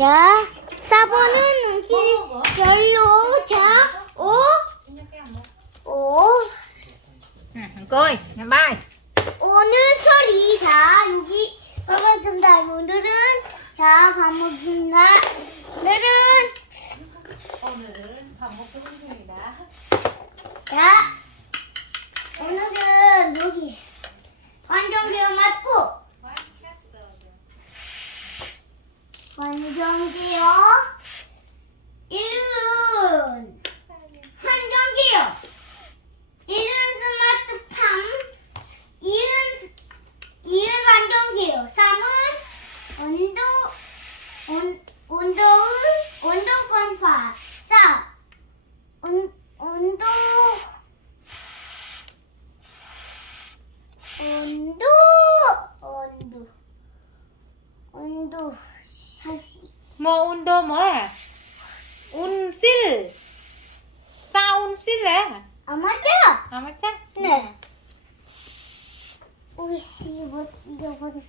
자, 4번은 눈치 별로. 자, 5, 5. 응, coi, ngày bài. 오늘 소리. 자, 여기 반갑습니다. 오늘은 자, 밥 먹습니다. 오늘은 오늘은 밥 먹고 중입니다. 자, 오늘은 여기 환경제어 맞고 환경제어 이은 환경제어 이은 스마트팜 이은 이은 환경제어 3은 온도 온 온도 관파 4 온, 온도 온도 온도 온도 사시 Mô undo mới à? Un sil. Sao un sil à? 아 맞죠? À mà chắc. 네. 우리 씨뭐 이거 뭐